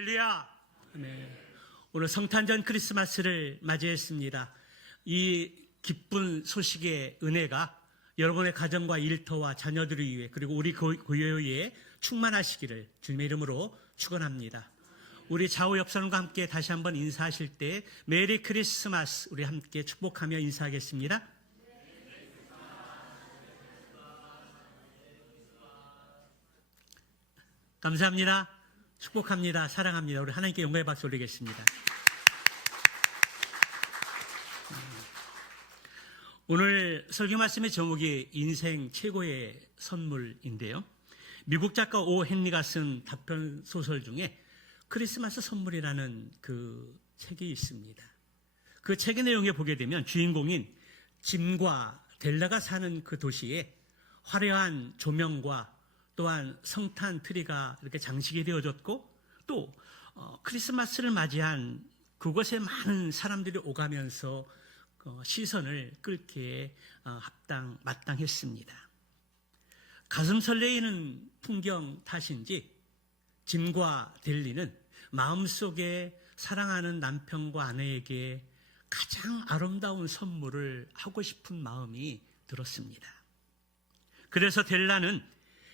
할렐루야. 네. 오늘 성탄절 크리스마스를 맞이했습니다. 이 기쁜 소식의 은혜가 여러분의 가정과 일터와 자녀들을 위해 그리고 우리 교회에 충만하시기를 주님의 이름으로 축원합니다. 우리 좌우 옆 사람과 함께 다시 한번 인사하실 때 메리 크리스마스 우리 함께 축복하며 인사하겠습니다. 감사합니다. 축복합니다. 사랑합니다. 우리 하나님께 영광의 박수 올리겠습니다. 오늘 설교 말씀의 제목이 인생 최고의 선물인데요. 미국 작가 오 헨리가 쓴 단편 소설 중에 크리스마스 선물이라는 그 책이 있습니다. 그 책의 내용에 보게 되면 주인공인 짐과 델라가 사는 그 도시에 화려한 조명과 또한 성탄 트리가 이렇게 장식이 되어졌고 또 크리스마스를 맞이한 그곳에 많은 사람들이 오가면서 시선을 끌기에 마땅했습니다. 가슴 설레이는 풍경 탓인지 짐과 델리는 마음속에 사랑하는 남편과 아내에게 가장 아름다운 선물을 하고 싶은 마음이 들었습니다. 그래서 델라는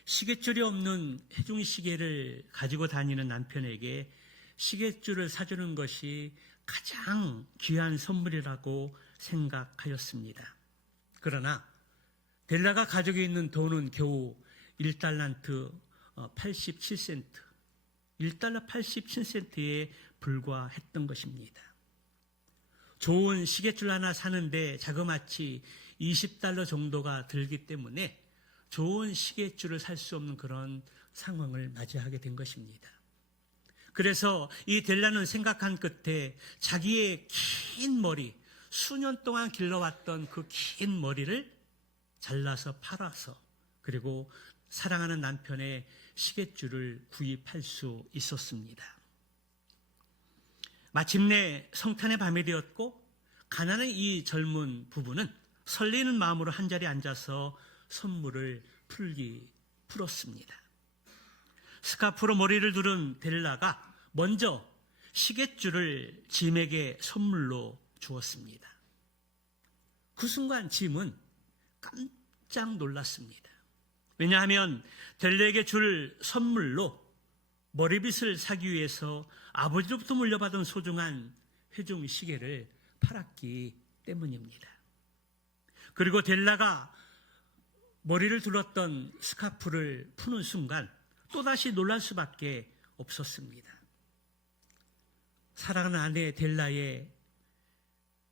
시계줄이 없는 해중 시계를 가지고 다니는 남편에게 시계줄을 사주는 것이 가장 귀한 선물이라고 생각하였습니다. 그러나 델라가 가지고 있는 돈은 겨우 1달란트 87센트, 1달러 87센트에 불과했던 것입니다. 좋은 시계줄 하나 사는데 자그마치 20달러 정도가 들기 때문에 좋은 시계줄을 살 수 없는 그런 상황을 맞이하게 된 것입니다. 그래서 이 델라는 생각한 끝에 자기의 긴 머리, 수년 동안 길러왔던 그 긴 머리를 잘라서 팔아서 그리고 사랑하는 남편의 시계줄을 구입할 수 있었습니다. 마침내 성탄의 밤이 되었고 가난한 이 젊은 부부는 설레는 마음으로 한자리에 앉아서 선물을 풀었습니다. 스카프로 머리를 두른 델라가 먼저 시계줄을 짐에게 선물로 주었습니다. 그 순간 짐은 깜짝 놀랐습니다. 왜냐하면 델라에게 줄 선물로 머리빗을 사기 위해서 아버지로부터 물려받은 소중한 회중 시계를 팔았기 때문입니다. 그리고 델라가 머리를 둘렀던 스카프를 푸는 순간 또다시 놀랄 수밖에 없었습니다. 사랑하는 아내 델라의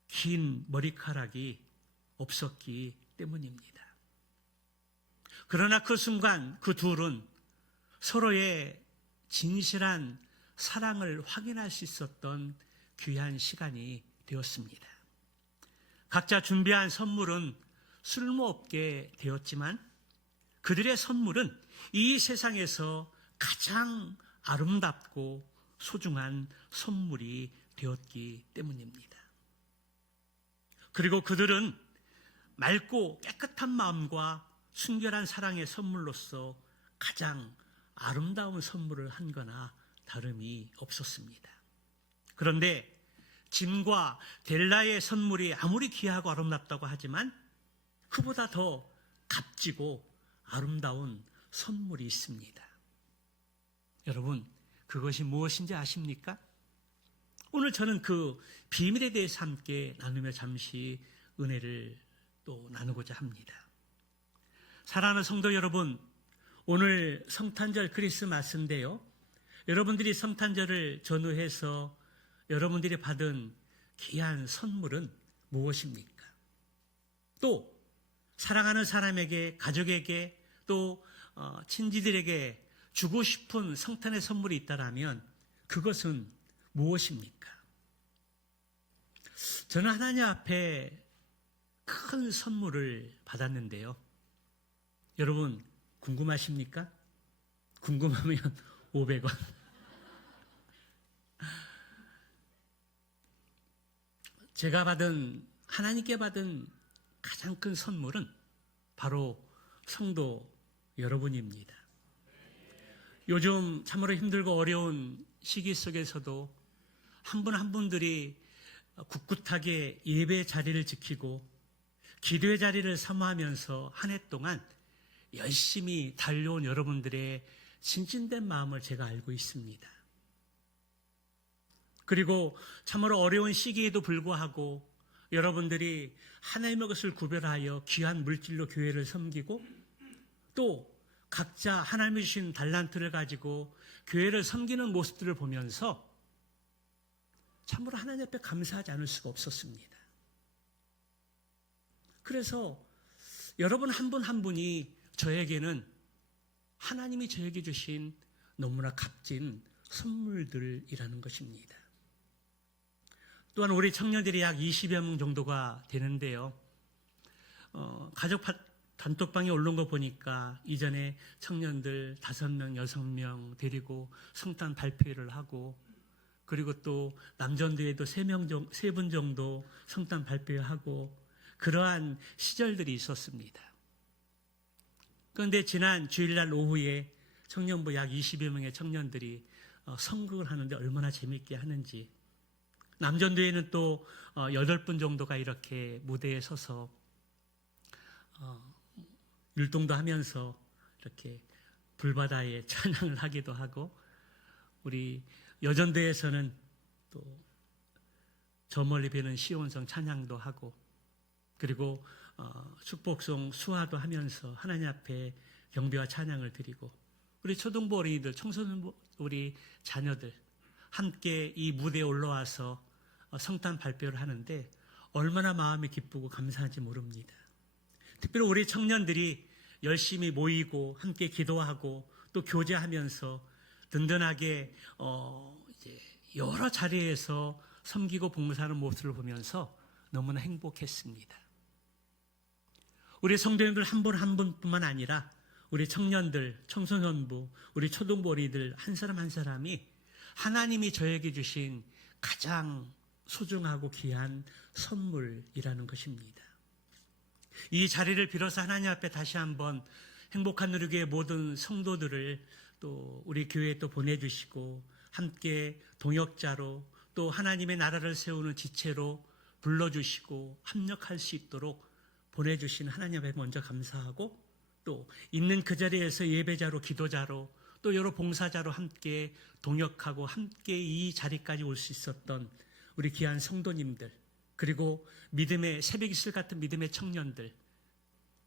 긴 머리카락이 없었기 때문입니다. 그러나 그 순간 그 둘은 서로의 진실한 사랑을 확인할 수 있었던 귀한 시간이 되었습니다. 각자 준비한 선물은 쓸모없게 되었지만 그들의 선물은 이 세상에서 가장 아름답고 소중한 선물이 되었기 때문입니다. 그리고 그들은 맑고 깨끗한 마음과 순결한 사랑의 선물로서 가장 아름다운 선물을 한 거나 다름이 없었습니다. 그런데 짐과 델라의 선물이 아무리 귀하고 아름답다고 하지만 그보다 더 값지고 아름다운 선물이 있습니다. 여러분, 그것이 무엇인지 아십니까? 오늘 저는 그 비밀에 대해서 함께 나누며 잠시 은혜를 또 나누고자 합니다. 사랑하는 성도 여러분, 오늘 성탄절 크리스마스인데요. 여러분들이 성탄절을 전후해서 여러분들이 받은 귀한 선물은 무엇입니까? 또 사랑하는 사람에게, 가족에게, 또 친지들에게 주고 싶은 성탄의 선물이 있다라면 그것은 무엇입니까? 저는 하나님 앞에 큰 선물을 받았는데요. 여러분 궁금하십니까? 궁금하면 500원. 제가 하나님께 받은 가장 큰 선물은 바로 성도 여러분입니다. 요즘 참으로 힘들고 어려운 시기 속에서도 한 분 한 분들이 굳굳하게 예배의 자리를 지키고 기도의 자리를 사모하면서 한 해 동안 열심히 달려온 여러분들의 진진된 마음을 제가 알고 있습니다. 그리고 참으로 어려운 시기에도 불구하고 여러분들이 하나님의 것을 구별하여 귀한 물질로 교회를 섬기고 또 각자 하나님이 주신 달란트를 가지고 교회를 섬기는 모습들을 보면서 참으로 하나님 앞에 감사하지 않을 수가 없었습니다. 그래서 여러분 한 분 한 분이 저에게는 하나님이 저에게 주신 너무나 값진 선물들이라는 것입니다. 또한 우리 청년들이 약 20여 명 정도가 되는데요. 가족 단톡방에 올라온 거 보니까 이전에 청년들 5명, 6명 데리고 성탄 발표회를 하고 그리고 또 남전도에도 3분 정도 성탄 발표하고 그러한 시절들이 있었습니다. 그런데 지난 주일날 오후에 청년부 약 20여 명의 청년들이 성극을 하는데 얼마나 재밌게 하는지 남전도에는 또 8분 정도가 이렇게 무대에 서서 율동도 하면서 이렇게 불바다에 찬양을 하기도 하고 우리 여전도에서는 또 저 멀리 뵈는 시온성 찬양도 하고 그리고 축복송 수화도 하면서 하나님 앞에 경배와 찬양을 드리고 우리 초등부 어린이들, 청소년 우리 자녀들 함께 이 무대에 올라와서 성탄 발표를 하는데 얼마나 마음이 기쁘고 감사한지 모릅니다. 특별히 우리 청년들이 열심히 모이고 함께 기도하고 또 교제하면서 든든하게 이제 여러 자리에서 섬기고 봉사하는 모습을 보면서 너무나 행복했습니다. 우리 성도님들 한 분 한 분뿐만 아니라 우리 청년들, 청소년부, 우리 초등부 어린이들 한 사람 한 사람이 하나님이 저에게 주신 가장 소중하고 귀한 선물이라는 것입니다. 이 자리를 빌어서 하나님 앞에 다시 한번 행복한 누리교회 모든 성도들을 또 우리 교회에 또 보내주시고 함께 동역자로 또 하나님의 나라를 세우는 지체로 불러주시고 합력할 수 있도록 보내주신 하나님 앞에 먼저 감사하고 또 있는 그 자리에서 예배자로 기도자로 또 여러 봉사자로 함께 동역하고 함께 이 자리까지 올 수 있었던 우리 귀한 성도님들 그리고 믿음의 새벽 이슬 같은 믿음의 청년들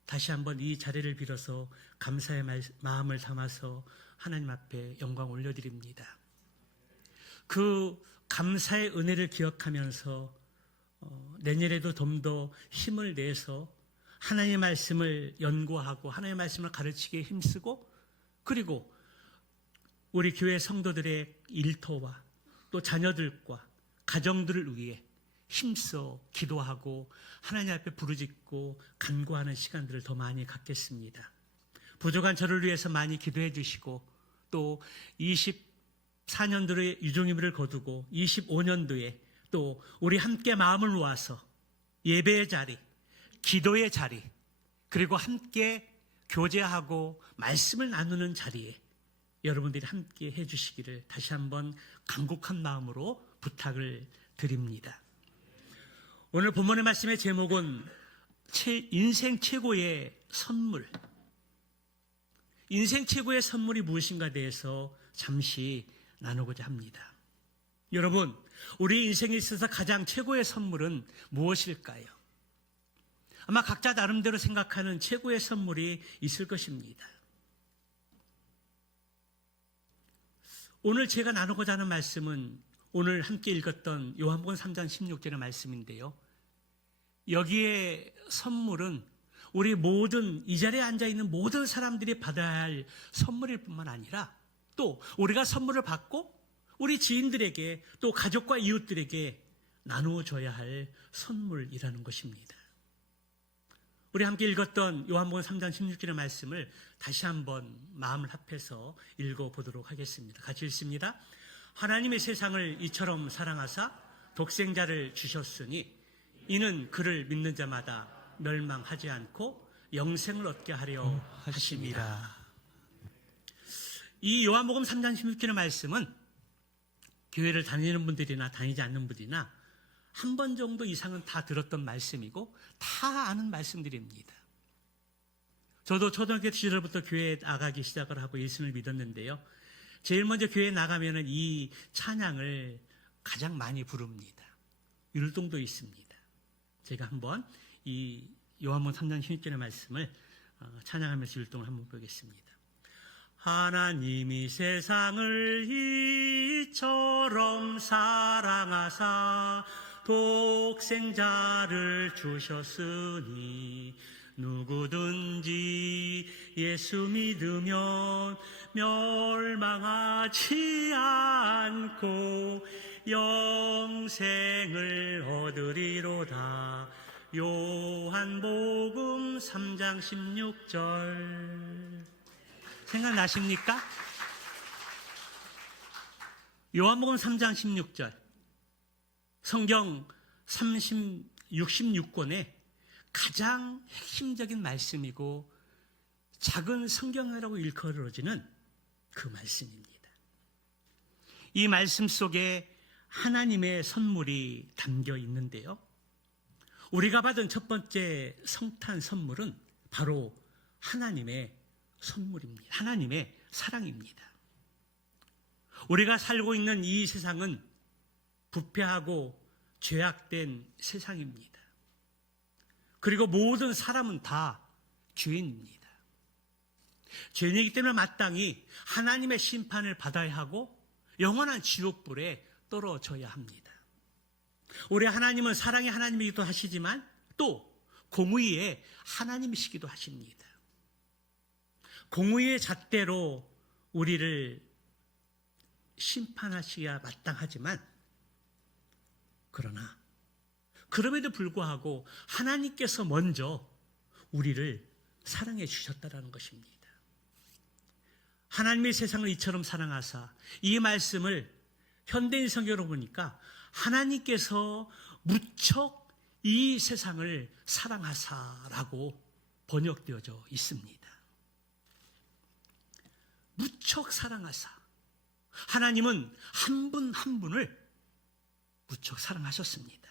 다시 한번 이 자리를 빌어서 감사의 마음을 담아서 하나님 앞에 영광 올려드립니다. 그 감사의 은혜를 기억하면서 내년에도 좀 더 힘을 내서 하나님의 말씀을 연구하고 하나님의 말씀을 가르치기에 힘쓰고 그리고 우리 교회 성도들의 일터와 또 자녀들과 가정들을 위해 힘써 기도하고 하나님 앞에 부르짖고 간구하는 시간들을 더 많이 갖겠습니다. 부족한 저를 위해서 많이 기도해 주시고 또 24년도에 유종임을 거두고 25년도에 또 우리 함께 마음을 모아서 예배의 자리, 기도의 자리, 그리고 함께 교제하고 말씀을 나누는 자리에 여러분들이 함께 해주시기를 다시 한번 간곡한 마음으로 부탁을 드립니다. 오늘 본문의 말씀의 제목은 인생 최고의 선물, 인생 최고의 선물이 무엇인가에 대해서 잠시 나누고자 합니다. 여러분, 우리 인생에 있어서 가장 최고의 선물은 무엇일까요? 아마 각자 나름대로 생각하는 최고의 선물이 있을 것입니다. 오늘 제가 나누고자 하는 말씀은 오늘 함께 읽었던 요한복음 3장 16절의 말씀인데요. 여기에 선물은 우리 모든 이 자리에 앉아있는 모든 사람들이 받아야 할 선물일 뿐만 아니라 또 우리가 선물을 받고 우리 지인들에게 또 가족과 이웃들에게 나누어줘야 할 선물이라는 것입니다. 우리 함께 읽었던 요한복음 3장 16절의 말씀을 다시 한번 마음을 합해서 읽어보도록 하겠습니다. 같이 읽습니다. 하나님의 세상을 이처럼 사랑하사 독생자를 주셨으니 이는 그를 믿는 자마다 멸망하지 않고 영생을 얻게 하려 하심이라. 이 요한복음 3장 16절의 말씀은 교회를 다니는 분들이나 다니지 않는 분이나 한 번 정도 이상은 다 들었던 말씀이고 다 아는 말씀들입니다. 저도 초등학교 시절부터 교회에 나가기 시작을 하고 예수를 믿었는데요. 제일 먼저 교회에 나가면은 이 찬양을 가장 많이 부릅니다. 율동도 있습니다. 제가 한번 이 요한복음 3장 16절의 말씀을 찬양하면서 율동을 한번 보겠습니다. 하나님이 세상을 이처럼 사랑하사 독생자를 주셨으니 누구든지 예수 믿으면 멸망하지 않고 영생을 얻으리로다. 요한복음 3장 16절 생각나십니까? 요한복음 3장 16절 성경 66권에 가장 핵심적인 말씀이고 작은 성경이라고 일컬어지는 그 말씀입니다. 이 말씀 속에 하나님의 선물이 담겨 있는데요. 우리가 받은 첫 번째 성탄 선물은 바로 하나님의 선물입니다. 하나님의 사랑입니다. 우리가 살고 있는 이 세상은 부패하고 죄악된 세상입니다. 그리고 모든 사람은 다 죄인입니다. 죄인이기 때문에 마땅히 하나님의 심판을 받아야 하고 영원한 지옥불에 떨어져야 합니다. 우리 하나님은 사랑의 하나님이기도 하시지만 또 공의의 하나님이시기도 하십니다. 공의의 잣대로 우리를 심판하시기야 마땅하지만 그러나 그럼에도 불구하고 하나님께서 먼저 우리를 사랑해 주셨다는 것입니다. 하나님의 세상을 이처럼 사랑하사, 이 말씀을 현대인 성경으로 보니까 하나님께서 무척 이 세상을 사랑하사라고 번역되어져 있습니다. 무척 사랑하사. 하나님은 한 분 한 분을 무척 사랑하셨습니다.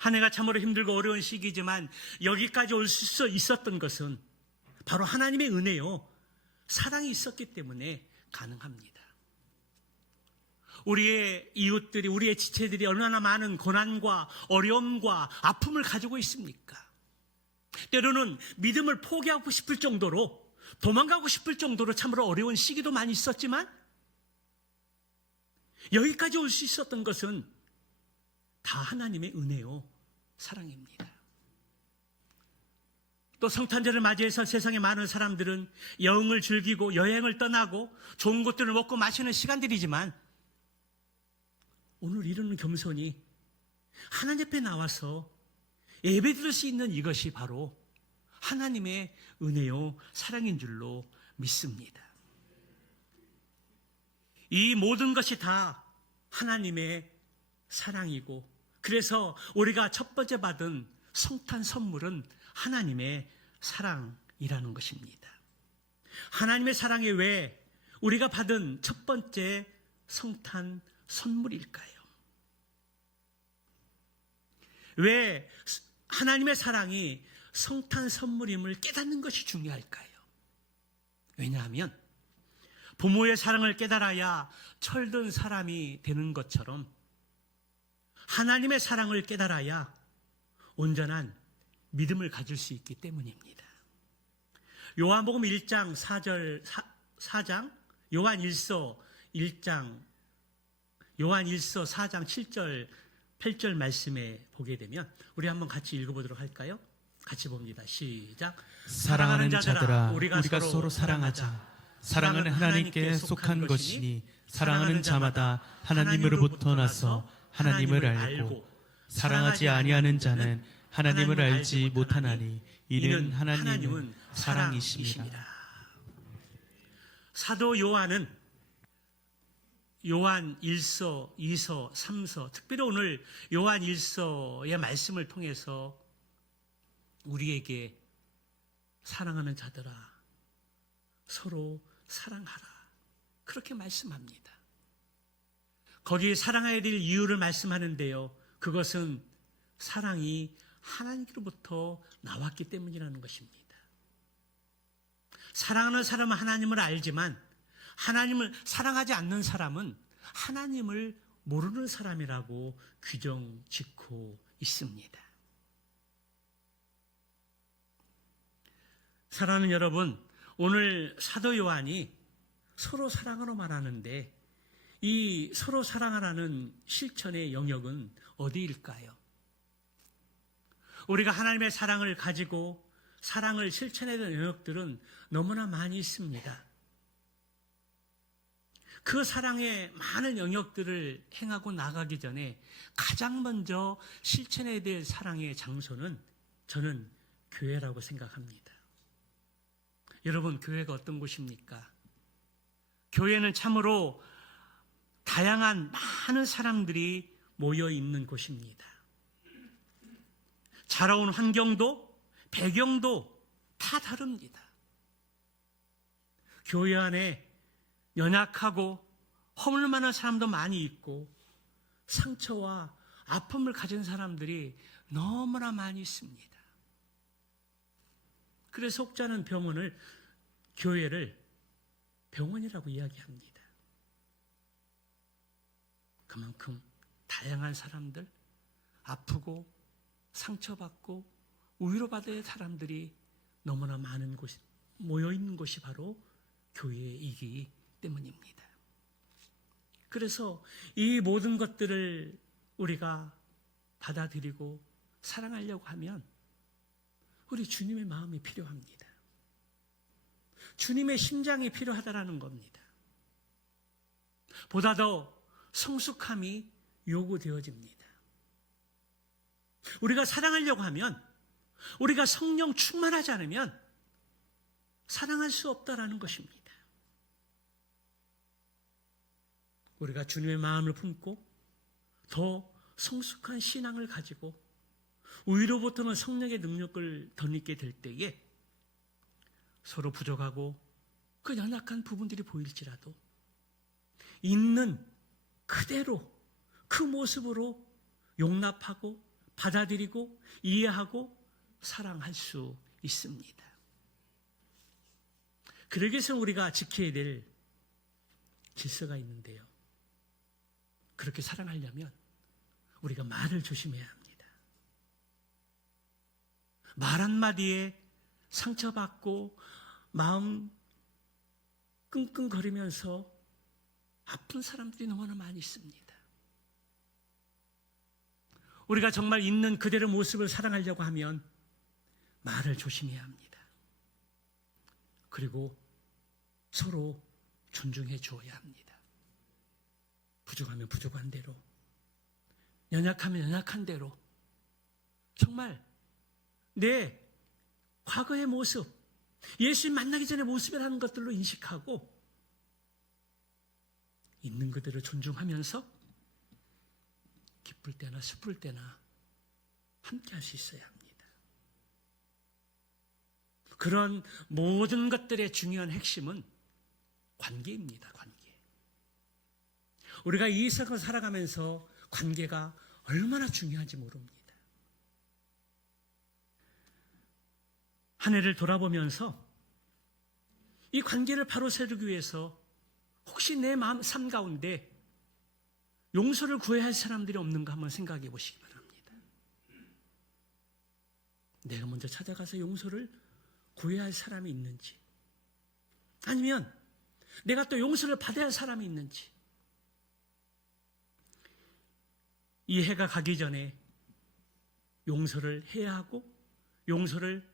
한 해가 참으로 힘들고 어려운 시기지만 여기까지 올 수 있었던 것은 바로 하나님의 은혜요, 사랑이 있었기 때문에 가능합니다. 우리의 이웃들이, 우리의 지체들이 얼마나 많은 고난과 어려움과 아픔을 가지고 있습니까? 때로는 믿음을 포기하고 싶을 정도로, 도망가고 싶을 정도로 참으로 어려운 시기도 많이 있었지만 여기까지 올 수 있었던 것은 다 하나님의 은혜요, 사랑입니다. 또 성탄절을 맞이해서 세상의 많은 사람들은 여행을 즐기고 여행을 떠나고 좋은 것들을 먹고 마시는 시간들이지만 오늘 이루는 겸손히 하나님 앞에 나와서 예배드릴 수 있는 이것이 바로 하나님의 은혜요, 사랑인 줄로 믿습니다. 이 모든 것이 다 하나님의 사랑이고, 그래서 우리가 첫 번째 받은 성탄 선물은 하나님의 사랑이라는 것입니다. 하나님의 사랑이 왜 우리가 받은 첫 번째 성탄 선물일까요? 왜 하나님의 사랑이 성탄 선물임을 깨닫는 것이 중요할까요? 왜냐하면 부모의 사랑을 깨달아야 철든 사람이 되는 것처럼 하나님의 사랑을 깨달아야 온전한 믿음을 가질 수 있기 때문입니다. 요한복음 1장 4장, 요한 1서 4장 7절 8절 말씀에 보게 되면 우리 한번 같이 읽어보도록 할까요? 같이 봅니다. 시작. 사랑하는 자들아, 우리가 서로 사랑하자. 사랑은 하나님께 속한 것이니 사랑하는 자마다 하나님으로부터 나서 하나님을 알고, 사랑하지 아니하는 자는 하나님을 알지 못하나니 이는 하나님은 사랑이십니다. 사도 요한은 요한 1서, 2서, 3서, 특별히 오늘 요한 1서의 말씀을 통해서 우리에게 사랑하는 자들아, 서로 사랑하라, 그렇게 말씀합니다. 거기 사랑해야 될 이유를 말씀하는데요. 그것은 사랑이 하나님으로부터 나왔기 때문이라는 것입니다. 사랑하는 사람은 하나님을 알지만 하나님을 사랑하지 않는 사람은 하나님을 모르는 사람이라고 규정 짓고 있습니다. 사랑하는 여러분, 오늘 사도 요한이 서로 사랑으로 말하는데 이 서로 사랑하라는 실천의 영역은 어디일까요? 우리가 하나님의 사랑을 가지고 사랑을 실천해야 되는 영역들은 너무나 많이 있습니다. 그 사랑의 많은 영역들을 행하고 나가기 전에 가장 먼저 실천해야 될 사랑의 장소는 저는 교회라고 생각합니다. 여러분, 교회가 어떤 곳입니까? 교회는 참으로 다양한 많은 사람들이 모여 있는 곳입니다. 자라온 환경도 배경도 다 다릅니다. 교회 안에 연약하고 허물 많은 사람도 많이 있고 상처와 아픔을 가진 사람들이 너무나 많이 있습니다. 그래서 혹자는 교회를 병원이라고 이야기합니다. 그만큼 다양한 사람들, 아프고 상처받고 위로받아야 할 사람들이 너무나 많은 곳, 모여있는 곳이 바로 교회이기 때문입니다. 그래서 이 모든 것들을 우리가 받아들이고 사랑하려고 하면 우리 주님의 마음이 필요합니다. 주님의 심장이 필요하다라는 겁니다. 보다 더 성숙함이 요구되어집니다. 우리가 사랑하려고 하면, 우리가 성령 충만하지 않으면 사랑할 수 없다라는 것입니다. 우리가 주님의 마음을 품고 더 성숙한 신앙을 가지고 위로부터는 성령의 능력을 덧입게 될 때에 서로 부족하고 그 연약한 부분들이 보일지라도 있는 그대로 그 모습으로 용납하고 받아들이고 이해하고 사랑할 수 있습니다. 그러기 위해서 우리가 지켜야 될 질서가 있는데요. 그렇게 사랑하려면 우리가 말을 조심해야 합니다. 말 한마디에 상처받고 마음 끙끙거리면서 아픈 사람들이 너무나 많이 있습니다. 우리가 정말 있는 그대로 모습을 사랑하려고 하면 말을 조심해야 합니다. 그리고 서로 존중해 주어야 합니다. 부족하면 부족한 대로, 연약하면 연약한 대로, 정말 내 과거의 모습, 예수님 만나기 전의 모습이라는 것들로 인식하고 있는 그대로 존중하면서 기쁠 때나 슬플 때나 함께 할 수 있어야 합니다. 그런 모든 것들의 중요한 핵심은 관계입니다. 관계. 우리가 이 세상을 살아가면서 관계가 얼마나 중요한지 모릅니다. 한 해를 돌아보면서 이 관계를 바로 세우기 위해서 혹시 내 삶 가운데 용서를 구해야 할 사람들이 없는가 한번 생각해 보시기 바랍니다. 내가 먼저 찾아가서 용서를 구해야 할 사람이 있는지, 아니면 내가 또 용서를 받아야 할 사람이 있는지, 이 해가 가기 전에 용서를 해야 하고 용서를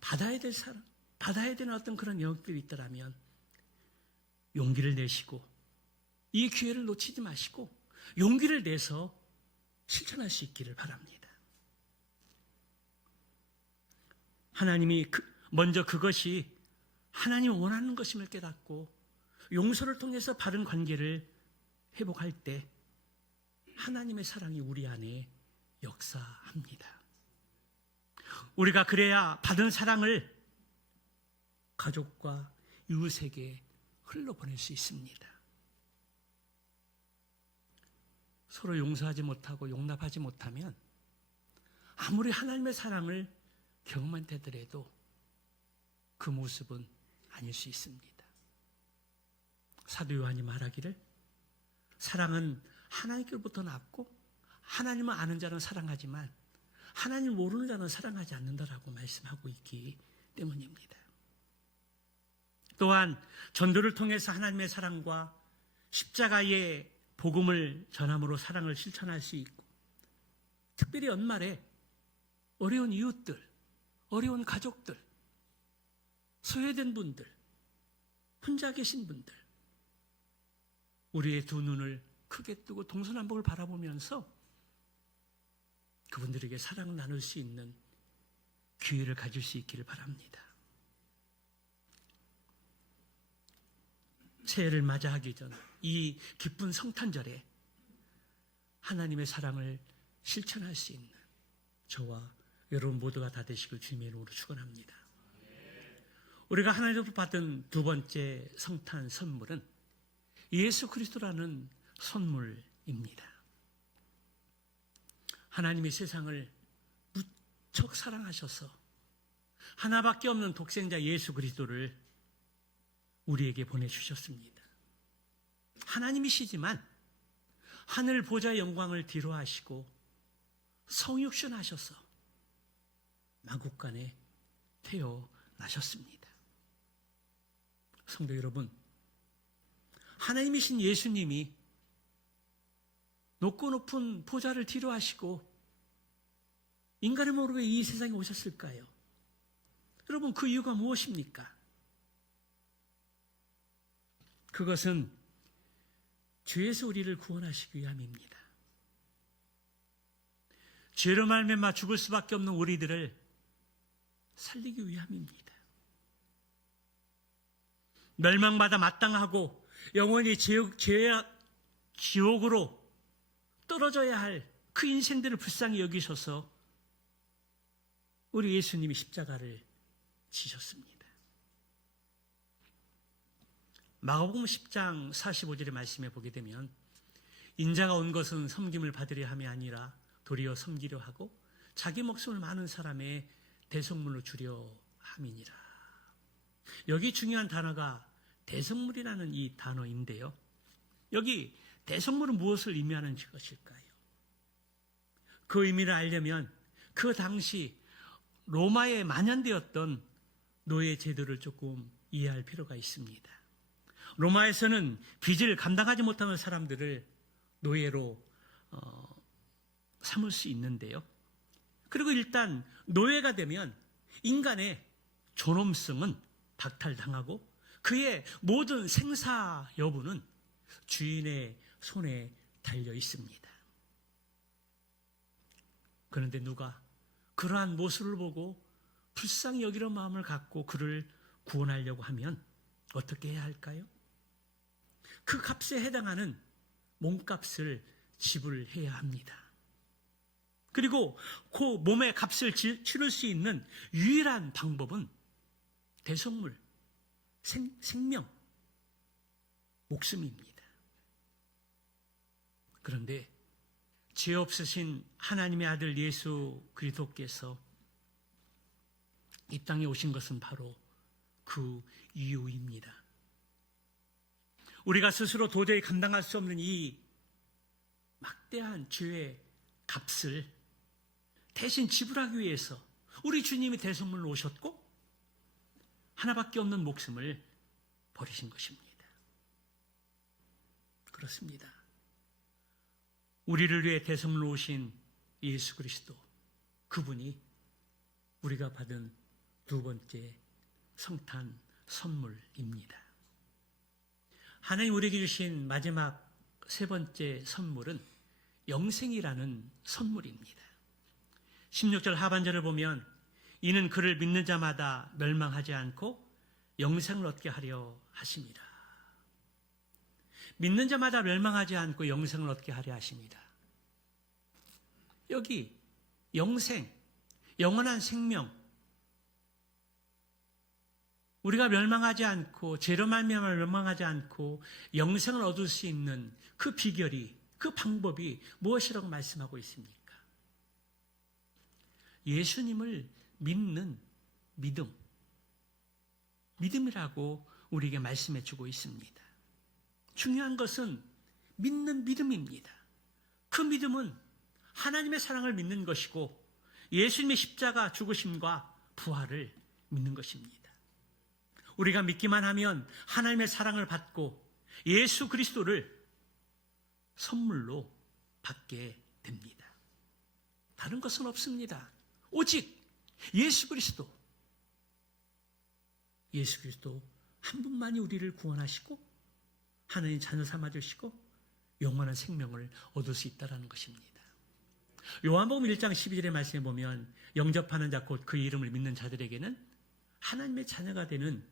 받아야 될 사람, 받아야 되는 어떤 그런 영역들이 있더라면 용기를 내시고 이 기회를 놓치지 마시고 용기를 내서 실천할 수 있기를 바랍니다. 하나님이 먼저 그것이 하나님이 원하는 것임을 깨닫고 용서를 통해서 바른 관계를 회복할 때 하나님의 사랑이 우리 안에 역사합니다. 우리가 그래야 받은 사랑을 가족과 이웃에게 흘러보낼 수 있습니다. 서로 용서하지 못하고 용납하지 못하면 아무리 하나님의 사랑을 경험한 되더라도 그 모습은 아닐 수 있습니다. 사도 요한이 말하기를 사랑은 하나님께로부터 났고 하나님을 아는 자는 사랑하지만 하나님을 모르는 자는 사랑하지 않는다라고 말씀하고 있기 때문입니다. 또한 전도를 통해서 하나님의 사랑과 십자가의 복음을 전함으로 사랑을 실천할 수 있고, 특별히 연말에 어려운 이웃들, 어려운 가족들, 소외된 분들, 혼자 계신 분들, 우리의 두 눈을 크게 뜨고 동서남북을 바라보면서 그분들에게 사랑을 나눌 수 있는 기회를 가질 수 있기를 바랍니다. 새해를 맞이하기 전 이 기쁜 성탄절에 하나님의 사랑을 실천할 수 있는 저와 여러분 모두가 다 되시길 주님의 이름으로 축원합니다. 우리가 하나님으로부터 받은 두 번째 성탄 선물은 예수 그리스도라는 선물입니다. 하나님이 세상을 무척 사랑하셔서 하나밖에 없는 독생자 예수 그리스도를 우리에게 보내주셨습니다. 하나님이시지만 하늘 보좌의 영광을 뒤로하시고 성육신하셔서 마국간에 태어나셨습니다. 성도 여러분, 하나님이신 예수님이 높고 높은 보좌를 뒤로하시고 인간의 몸으로 왜 이 세상에 오셨을까요? 여러분, 그 이유가 무엇입니까? 그것은 죄에서 우리를 구원하시기 위함입니다. 죄로 말미암아 죽을 수밖에 없는 우리들을 살리기 위함입니다. 멸망받아 마땅하고 영원히 지옥으로 떨어져야 할 그 인생들을 불쌍히 여기셔서 우리 예수님이 십자가를 지셨습니다. 마가복음 10장 45절의 말씀에 보게 되면 인자가 온 것은 섬김을 받으려 함이 아니라 도리어 섬기려 하고 자기 목숨을 많은 사람의 대성물로 주려 함이니라. 여기 중요한 단어가 대성물이라는 이 단어인데요. 여기 대성물은 무엇을 의미하는 것일까요? 그 의미를 알려면 그 당시 로마에 만연되었던 노예 제도를 조금 이해할 필요가 있습니다. 로마에서는 빚을 감당하지 못하는 사람들을 노예로 삼을 수 있는데요. 그리고 일단 노예가 되면 인간의 존엄성은 박탈당하고 그의 모든 생사 여부는 주인의 손에 달려 있습니다. 그런데 누가 그러한 모습을 보고 불쌍히 여기는 마음을 갖고 그를 구원하려고 하면 어떻게 해야 할까요? 그 값에 해당하는 몸값을 지불해야 합니다. 그리고 그 몸의 값을 치를 수 있는 유일한 방법은 대성물, 생명, 목숨입니다. 그런데 죄 없으신 하나님의 아들 예수 그리스도께서 이 땅에 오신 것은 바로 그 이유입니다. 우리가 스스로 도저히 감당할 수 없는 이 막대한 죄의 값을 대신 지불하기 위해서 우리 주님이 대성물로 오셨고 하나밖에 없는 목숨을 버리신 것입니다. 그렇습니다. 우리를 위해 대성물로 오신 예수 그리스도, 그분이 우리가 받은 두 번째 성탄 선물입니다. 하나님 우리에게 주신 마지막 세 번째 선물은 영생이라는 선물입니다. 16절 하반절을 보면 이는 그를 믿는 자마다 멸망하지 않고 영생을 얻게 하려 하십니다. 믿는 자마다 멸망하지 않고 영생을 얻게 하려 하십니다. 여기 영생, 영원한 생명, 우리가 멸망하지 않고 죄로 말미암아 멸망하지 않고 영생을 얻을 수 있는 그 비결이, 그 방법이 무엇이라고 말씀하고 있습니까? 예수님을 믿는 믿음, 믿음이라고 우리에게 말씀해 주고 있습니다. 중요한 것은 믿는 믿음입니다. 그 믿음은 하나님의 사랑을 믿는 것이고 예수님의 십자가 죽으심과 부활을 믿는 것입니다. 우리가 믿기만 하면 하나님의 사랑을 받고 예수 그리스도를 선물로 받게 됩니다. 다른 것은 없습니다. 오직 예수 그리스도 한 분만이 우리를 구원하시고 하나님 자녀 삼아주시고 영원한 생명을 얻을 수 있다는 것입니다. 요한복음 1장 12절의 말씀에 보면 영접하는 자 곧 그 이름을 믿는 자들에게는 하나님의 자녀가 되는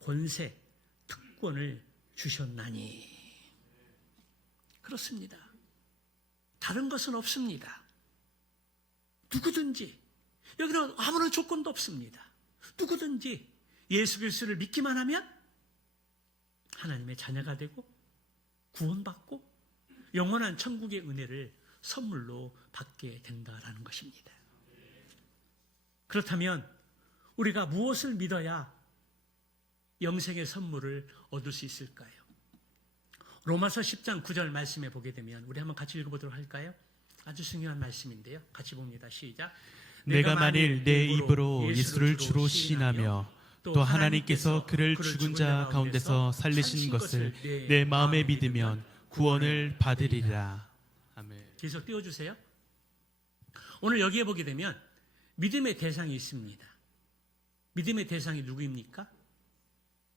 권세, 특권을 주셨나니. 그렇습니다. 다른 것은 없습니다. 누구든지, 여기는 아무런 조건도 없습니다. 누구든지 예수 그리스도를 믿기만 하면 하나님의 자녀가 되고 구원받고 영원한 천국의 은혜를 선물로 받게 된다라는 것입니다. 그렇다면 우리가 무엇을 믿어야 영생의 선물을 얻을 수 있을까요? 로마서 10장 9절 말씀에 보게 되면 우리 한번 같이 읽어보도록 할까요? 아주 중요한 말씀인데요. 같이 봅니다. 시작. 내가 만일 내 입으로 예수를 주로 시인하며 또 하나님께서 그를 죽은 자 가운데서 살리신 것을 내 마음에 믿으면 구원을 받으리라. 아멘. 계속 띄워주세요. 오늘 여기에 보게 되면 믿음의 대상이 있습니다. 믿음의 대상이 누구입니까?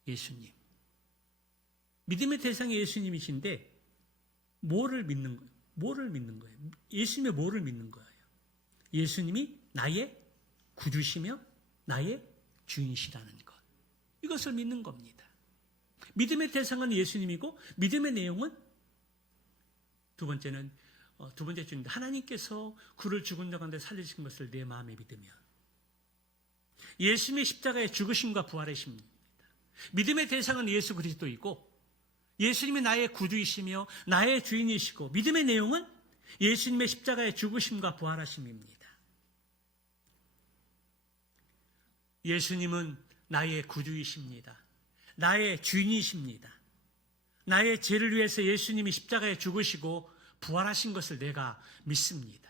예수님. 믿음의 대상이 예수님이신데 뭐를 믿는 거예요? 뭐를 믿는 거예요? 예수님의 뭐를 믿는 거예요? 예수님이 나의 구주시며 나의 주인이시라는 것. 이것을 믿는 겁니다. 믿음의 대상은 예수님이고 믿음의 내용은 두 번째 주인데 하나님께서 그를 죽은 자 가운데 살리신 것을 내 마음에 믿으면 예수님의 십자가의 죽으심과 부활이십니다. 믿음의 대상은 예수 그리스도이고 예수님이 나의 구주이시며 나의 주인이시고 믿음의 내용은 예수님의 십자가의 죽으심과 부활하심입니다. 예수님은 나의 구주이십니다. 나의 주인이십니다. 나의 죄를 위해서 예수님이 십자가에 죽으시고 부활하신 것을 내가 믿습니다.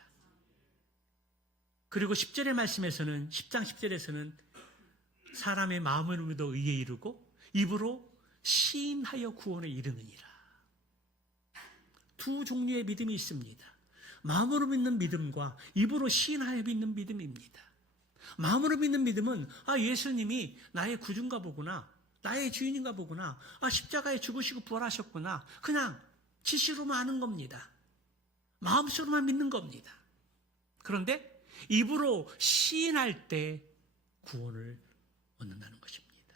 그리고 10절의 말씀에서는 10장 10절에서는 사람의 마음으로 믿어 의에 이르고 입으로 시인하여 구원에 이르느니라. 두 종류의 믿음이 있습니다. 마음으로 믿는 믿음과 입으로 시인하여 믿는 믿음입니다. 마음으로 믿는 믿음은 예수님이 나의 구주인가 보구나, 나의 주인인가 보구나, 십자가에 죽으시고 부활하셨구나, 그냥 지시로만 아는 겁니다. 마음속으로만 믿는 겁니다. 그런데 입으로 시인할 때 구원을 얻는다는 것입니다.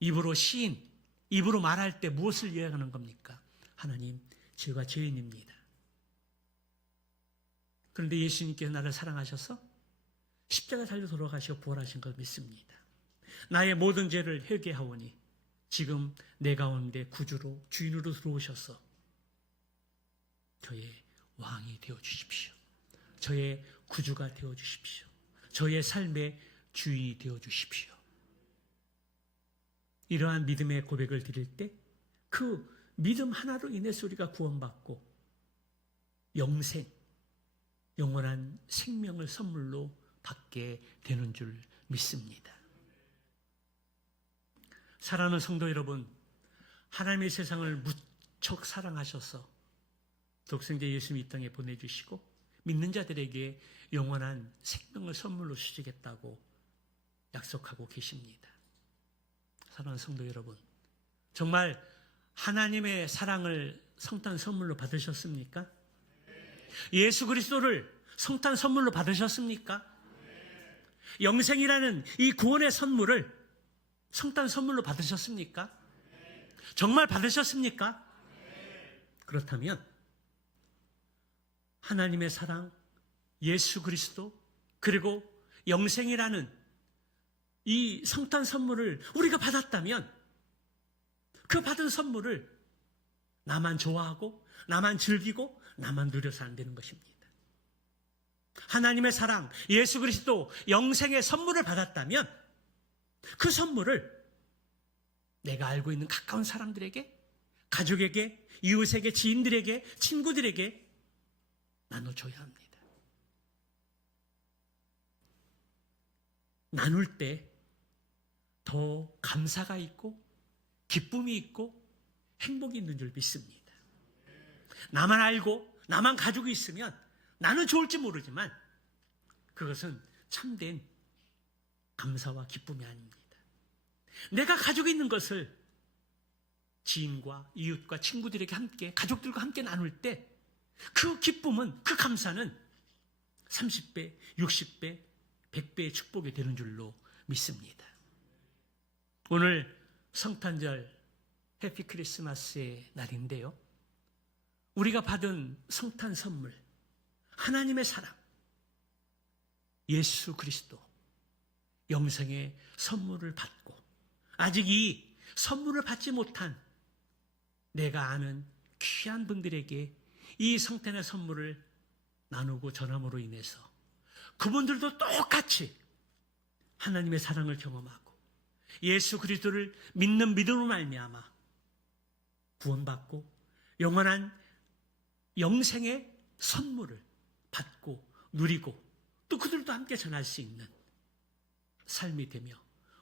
입으로 시인, 입으로 말할 때 무엇을 이야기하는 겁니까? 하나님, 제가 죄인입니다. 그런데 예수님께서 나를 사랑하셔서 십자가 달려 돌아가시고 부활하신 걸 믿습니다. 나의 모든 죄를 회개하오니 지금 내 가운데 구주로 주인으로 들어오셔서 저의 왕이 되어주십시오. 저의 구주가 되어주십시오. 저의 삶의 주인이 되어주십시오. 이러한 믿음의 고백을 드릴 때 그 믿음 하나로 인해서 우리가 구원받고 영생, 영원한 생명을 선물로 받게 되는 줄 믿습니다. 사랑하는 성도 여러분, 하나님의 세상을 무척 사랑하셔서 독생자 예수님 이 땅에 보내주시고 믿는 자들에게 영원한 생명을 선물로 주시겠다고 약속하고 계십니다. 사랑하는 성도 여러분, 정말 하나님의 사랑을 성탄 선물로 받으셨습니까? 예수 그리스도를 성탄 선물로 받으셨습니까? 영생이라는 이 구원의 선물을 성탄 선물로 받으셨습니까? 정말 받으셨습니까? 그렇다면 하나님의 사랑, 예수 그리스도, 그리고 영생이라는 이 성탄 선물을 우리가 받았다면 그 받은 선물을 나만 좋아하고 나만 즐기고 나만 누려서 안 되는 것입니다. 하나님의 사랑, 예수 그리스도 영생의 선물을 받았다면 그 선물을 내가 알고 있는 가까운 사람들에게, 가족에게, 이웃에게, 지인들에게, 친구들에게 나눠줘야 합니다. 나눌 때 더 감사가 있고 기쁨이 있고 행복이 있는 줄 믿습니다. 나만 알고 나만 가지고 있으면 나는 좋을지 모르지만 그것은 참된 감사와 기쁨이 아닙니다. 내가 가지고 있는 것을 지인과 이웃과 친구들에게 함께, 가족들과 함께 나눌 때 그 기쁨은, 그 감사는 30배, 60배, 100배의 축복이 되는 줄로 믿습니다. 오늘 성탄절 해피 크리스마스의 날인데요. 우리가 받은 성탄 선물, 하나님의 사랑, 예수 그리스도, 영생의 선물을 받고 아직 이 선물을 받지 못한 내가 아는 귀한 분들에게 이 성탄의 선물을 나누고 전함으로 인해서 그분들도 똑같이 하나님의 사랑을 경험하고 예수 그리스도를 믿는 믿음으로 말미암아 구원받고 영원한 영생의 선물을 받고 누리고 또 그들도 함께 전할 수 있는 삶이 되며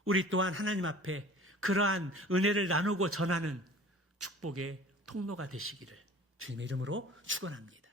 우리 또한 하나님 앞에 그러한 은혜를 나누고 전하는 축복의 통로가 되시기를 주님의 이름으로 축원합니다.